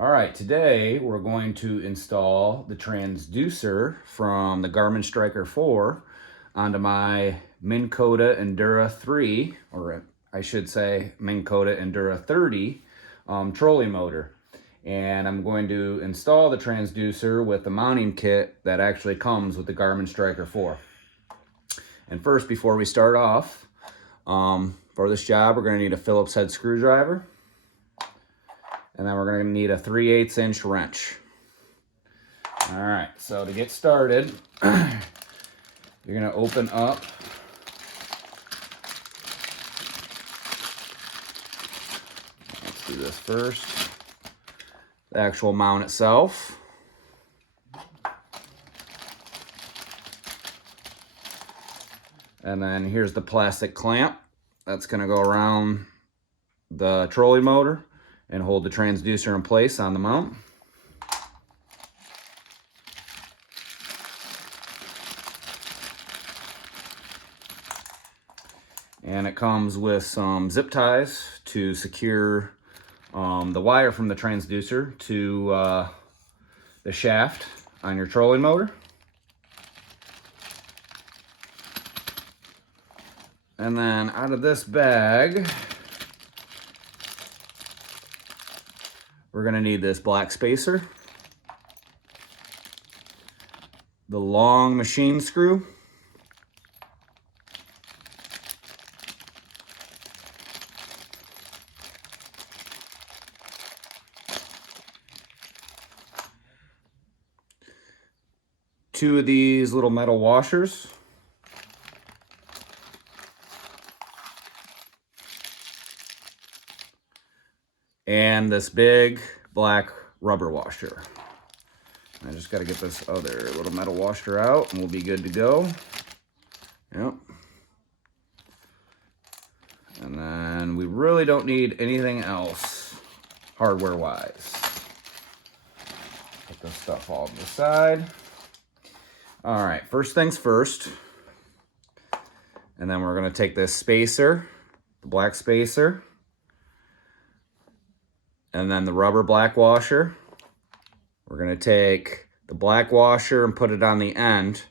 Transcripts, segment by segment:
All right, today we're going to install the transducer from the Garmin Striker 4 onto my Minn Kota Endura 3, or I should say Minn Kota Endura 30 trolley motor. And I'm going to install the transducer with the mounting kit that actually comes with the Garmin Striker 4. And first, before we start off, for this job, we're going to need a Phillips head screwdriver. And then we're going to need a 3/8 inch wrench. All right, so to get started, you're going to open up let's do this first. The actual mount itself. And then here's the plastic clamp that's going to go around the trolley motor and hold the transducer in place on the mount. And it comes with some zip ties to secure the wire from the transducer to the shaft on your trolley motor. And then out of this bag, we're going to need this black spacer, the long machine screw, two of these little metal washers, and this big black rubber washer. I just got to get this other little metal washer out and we'll be good to go. Yep. And then we really don't need anything else hardware wise. Put this stuff all to the side. All right, first things first. And then we're going to take this spacer, the black spacer, and then the rubber black washer. We're going to take the black washer and put it on the end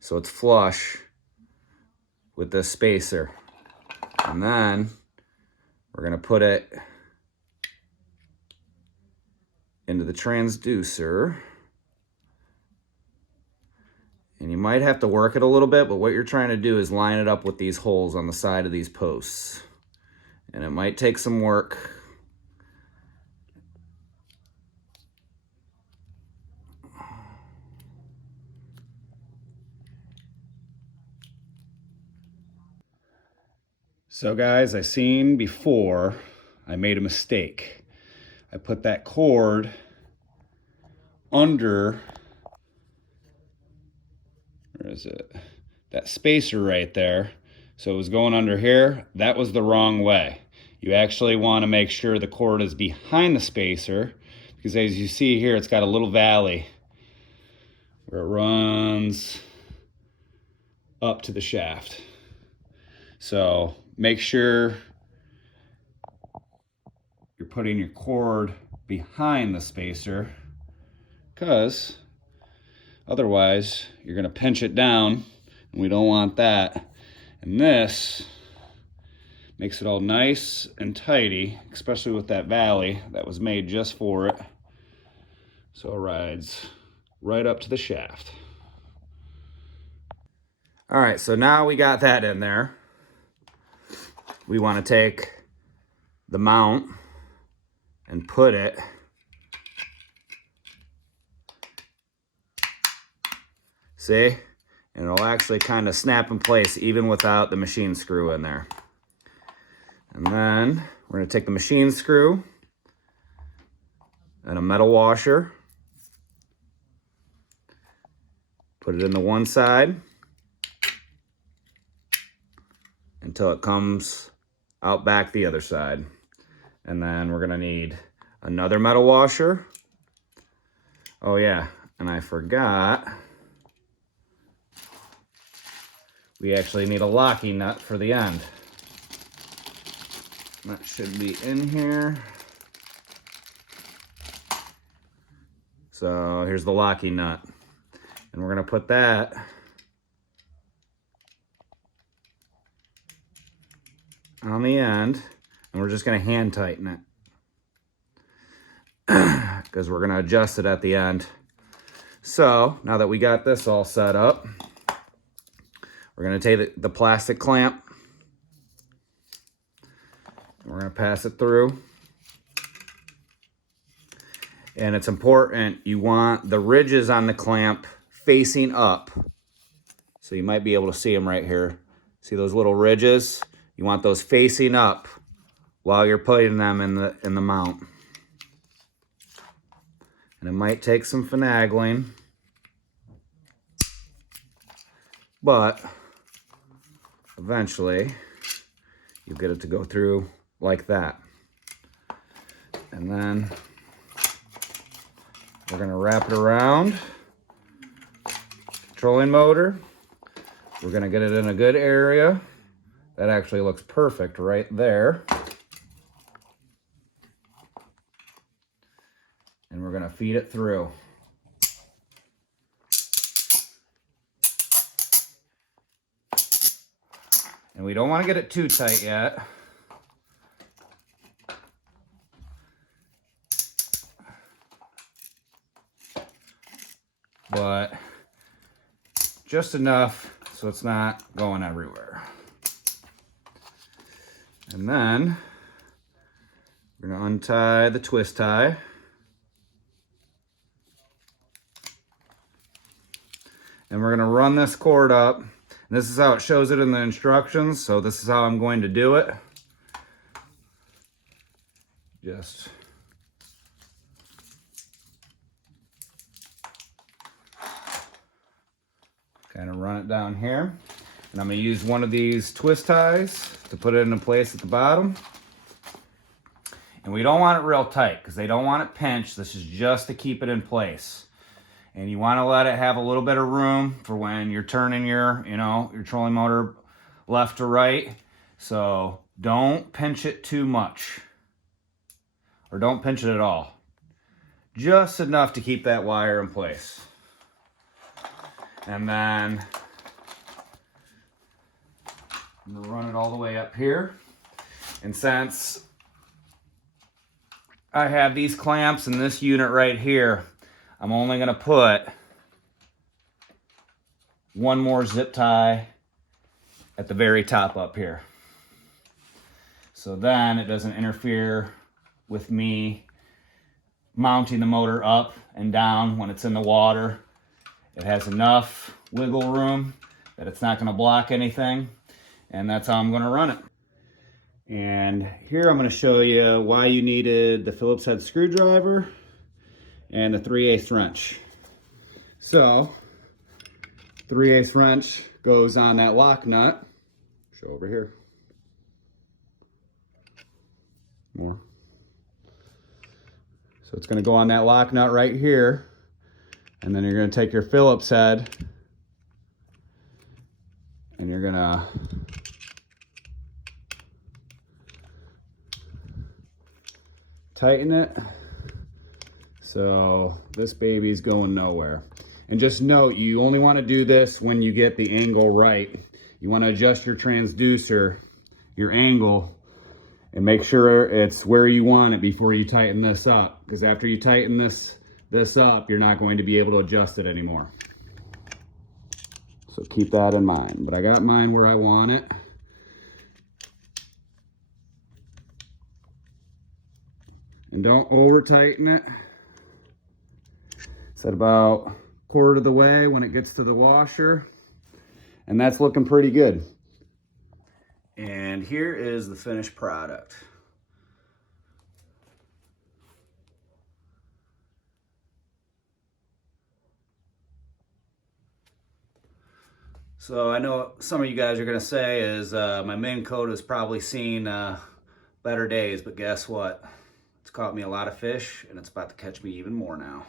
so it's flush with this spacer. And then we're going to put it into the transducer. And you might have to work it a little bit, but what you're trying to do is line it up with these holes on the side of these posts. And it might take some work. So guys, I seen before I made a mistake. I put that cord under, where is it? That spacer right there. So it was going under here. That was the wrong way. You actually want to make sure the cord is behind the spacer, because as you see here, it's got a little valley where it runs up to the shaft. So make sure you're putting your cord behind the spacer, because otherwise you're going to pinch it down, and we don't want that. And this makes it all nice and tidy, especially with that valley that was made just for it. So it rides right up to the shaft. All right, so now we got that in there. We want to take the mount and put it see? And it'll actually kind of snap in place even without the machine screw in there. And then we're going to take the machine screw and a metal washer, put it in the one side until it comes out back the other side. And then we're going to need another metal washer. Oh yeah, and I forgot, we actually need a locking nut for the end. That should be in here. So here's the locking nut. And we're gonna put that on the end, and we're just gonna hand tighten it because we're gonna adjust it at the end. So now that we got this all set up, we're gonna take the plastic clamp, and we're gonna pass it through. And it's important, you want the ridges on the clamp facing up. So you might be able to see them right here. See those little ridges? You want those facing up while you're putting them in the mount. And it might take some finagling, but eventually you get it to go through like that. And then we're gonna wrap it around trolling motor. We're gonna get it in a good area. That actually looks perfect right there. And we're gonna feed it through. And we don't wanna get it too tight yet. But just enough so it's not going everywhere. And then we're gonna untie the twist tie. And we're gonna run this cord up. And this is how it shows it in the instructions, so this is how I'm going to do it. Just kind of run it down here. And I'm gonna use one of these twist ties to put it into place at the bottom. And we don't want it real tight because they don't want it pinched. This is just to keep it in place. And you want to let it have a little bit of room for when you're turning your trolling motor left to right. So don't pinch it too much, or don't pinch it at all. Just enough to keep that wire in place. And then I'm gonna run it all the way up here. And since I have these clamps in this unit right here, I'm only gonna put one more zip tie at the very top up here. So then it doesn't interfere with me mounting the motor up and down when it's in the water. It has enough wiggle room that it's not gonna block anything, and that's how I'm gonna run it. And here I'm gonna show you why you needed the Phillips head screwdriver and the 3/8 wrench. So 3/8 wrench goes on that lock nut. Show over here. More. So it's gonna go on that lock nut right here. And then you're gonna take your Phillips head and you're gonna tighten it. So this baby's going nowhere. And just note, you only want to do this when you get the angle right. You want to adjust your transducer, your angle, and make sure it's where you want it before you tighten this up. Because after you tighten this up, you're not going to be able to adjust it anymore. So keep that in mind. But I got mine where I want it. And don't over tighten it. It's at about a quarter of the way when it gets to the washer. And that's looking pretty good. And here is the finished product. So I know some of you guys are gonna say is my Minn Kota's probably seen better days, but guess what? It's caught me a lot of fish and it's about to catch me even more now.